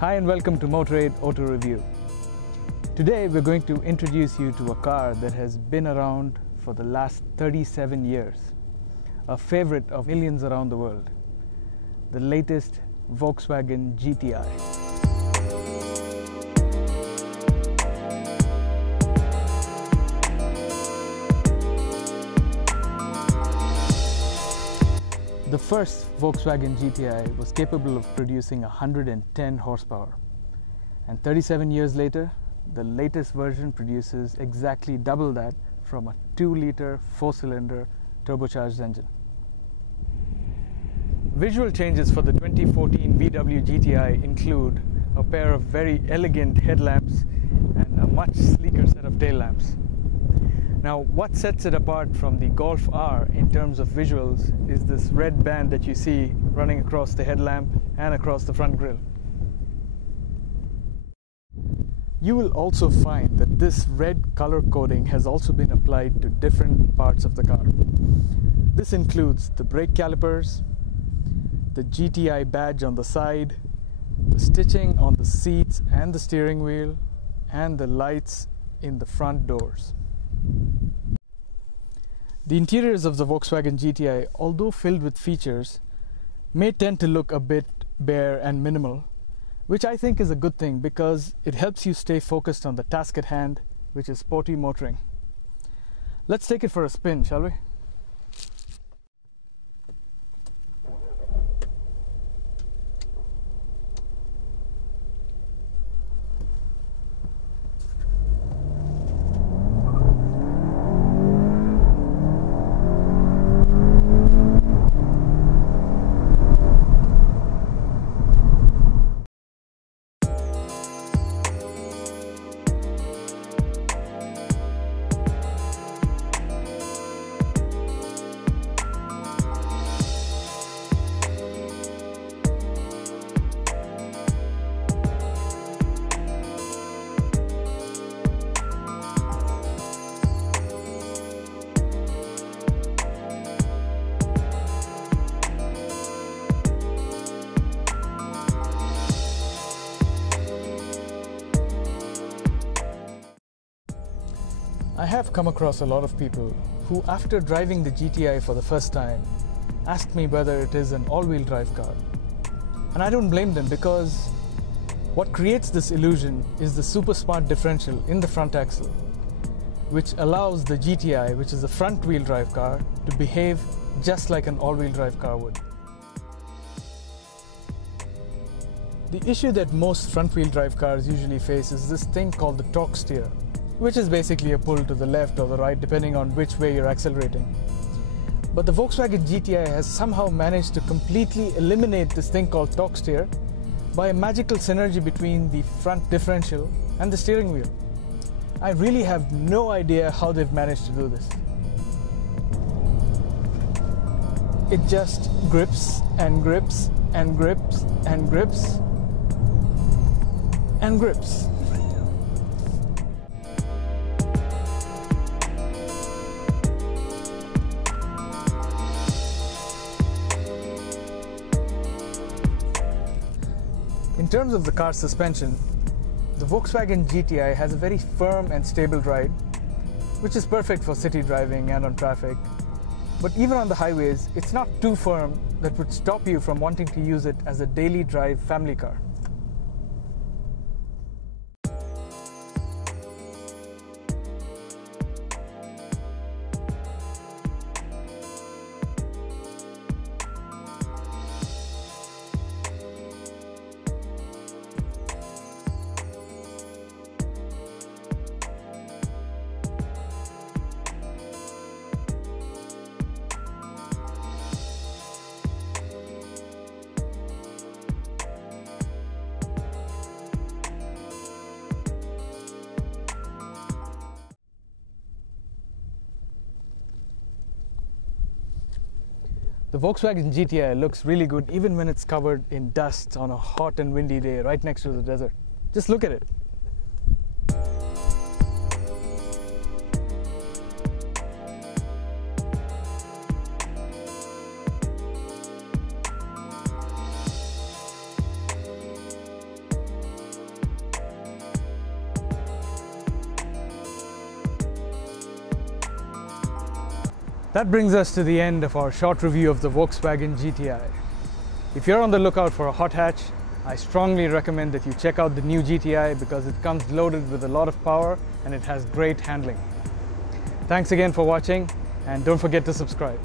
Hi and welcome to Motorade Auto Review. Today we're going to introduce you to a car that has been around for the last 37 years. A favorite of millions around the world. The latest Volkswagen GTi. The first Volkswagen GTi was capable of producing 110 horsepower. And 37 years later, the latest version produces exactly double that from a 2-liter 4-cylinder turbocharged engine. Visual changes for the 2014 VW GTi include a pair of very elegant headlamps and a much sleeker set of tail lamps. Now, what sets it apart from the Golf R in terms of visuals is this red band that you see running across the headlamp and across the front grille. You will also find that this red color coding has also been applied to different parts of the car. This includes the brake calipers, the GTi badge on the side, the stitching on the seats and the steering wheel, and the lights in the front doors. The interiors of the Volkswagen GTi, although filled with features, may tend to look a bit bare and minimal, which I think is a good thing because it helps you stay focused on the task at hand, which is sporty motoring. Let's take it for a spin, shall we? I have come across a lot of people who, after driving the GTi for the first time, asked me whether it is an all-wheel drive car. And I don't blame them because what creates this illusion is the super smart differential in the front axle, which allows the GTi, which is a front-wheel drive car, to behave just like an all-wheel drive car would. The issue that most front-wheel drive cars usually face is this thing called the torque steer, which is basically a pull to the left or the right depending on which way you're accelerating. But the Volkswagen GTi has somehow managed to completely eliminate this thing called torque steer by a magical synergy between the front differential and the steering wheel. I really have no idea how they've managed to do this. It just grips and grips and grips and grips and grips. In terms of the car's suspension, the Volkswagen GTi has a very firm and stable ride, which is perfect for city driving and on traffic. But even on the highways, it's not too firm that would stop you from wanting to use it as a daily drive family car. The Volkswagen GTi looks really good even when it's covered in dust on a hot and windy day right next to the desert. Just look at it. That brings us to the end of our short review of the Volkswagen GTi. If you're on the lookout for a hot hatch, I strongly recommend that you check out the new GTi because it comes loaded with a lot of power and it has great handling. Thanks again for watching, and don't forget to subscribe.